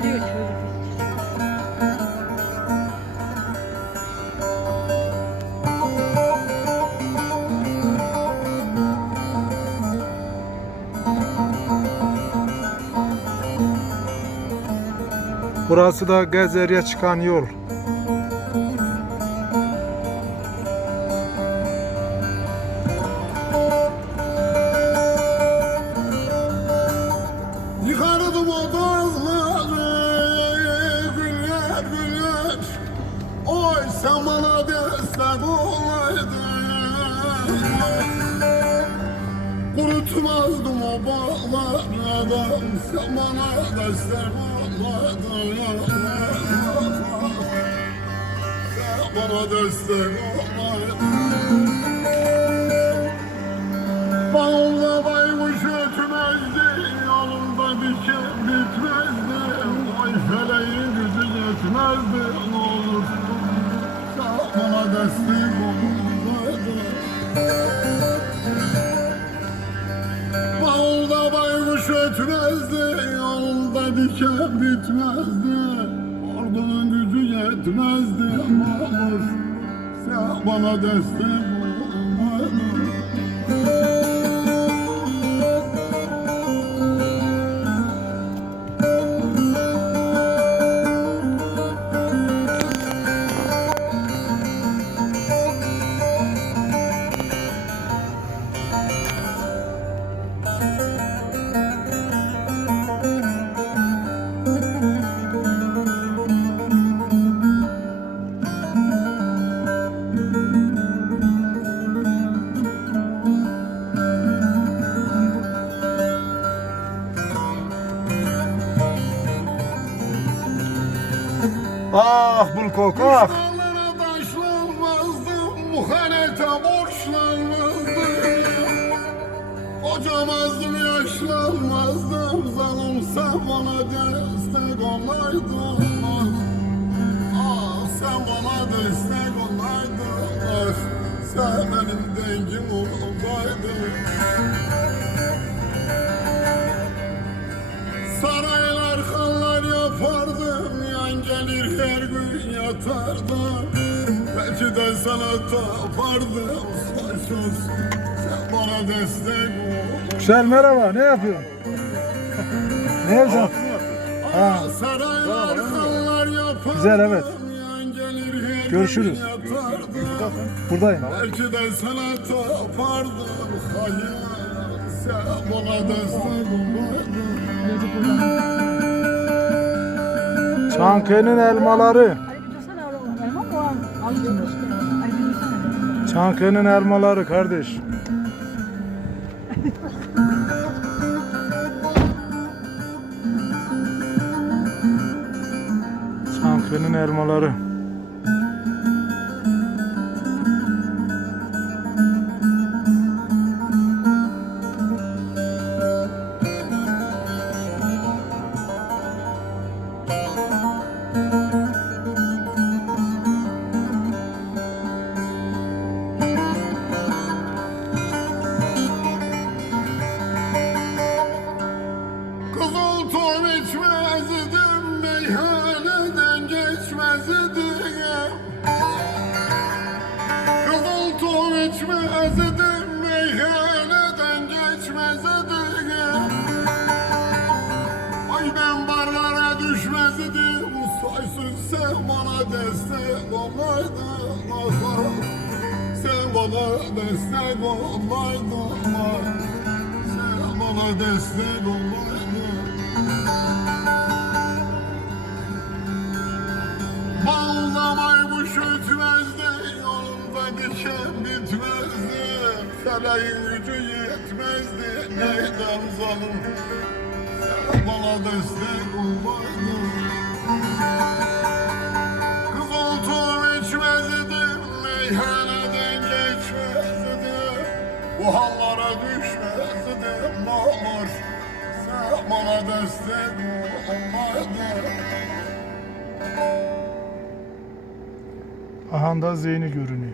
söylüyor çocuk. Burası da Gezer'e çıkan yol. Kurutmazdım o Sen bana destek olaydın Sen bana destek olaydın diken bitmezdi. Ordunun gücü yetmezdi, olur sen bana destek olmadı. Bulkok ah. Düşmanlara taşlanmazdım, muhanete borçlanmazdım. Kocamazdım, yaşlanmazdım, zalimse bana destek olaydın. Ah sen bana destek olaydın, ah sen benim yatardım Belki de sana tapardım Saçsız sen bana destek ol Güzel merhaba ne yapıyorsun? ne yapacaksın? Ha. Saraylar hallar yapardım Güzel, evet. Görüşürüz. Buradayım. Belki de sana tapardım Hayır sen bana destek olaydın Çankaya'nın elmaları. Çankaya'nın elmaları kardeş. Çankaya'nın elmaları. Ay ben barlara düşmezdim, soysuz sen bana destek olaydın. ah. Sen bana destek olaydın. ah. Sen bana destek olaydın. Bağlamaymış ötmezdi, yolunda diken bitmezdi. Feleğin gücü yetmezdi, neyden zalim. Sen bana destek olmaydın. Kız oltum içmezdim, meyhaneden geçmezdim. Bu hallara düşmezdim, ne olur. Sen bana destek olmaydın. Aha da Zeyni görünüyor.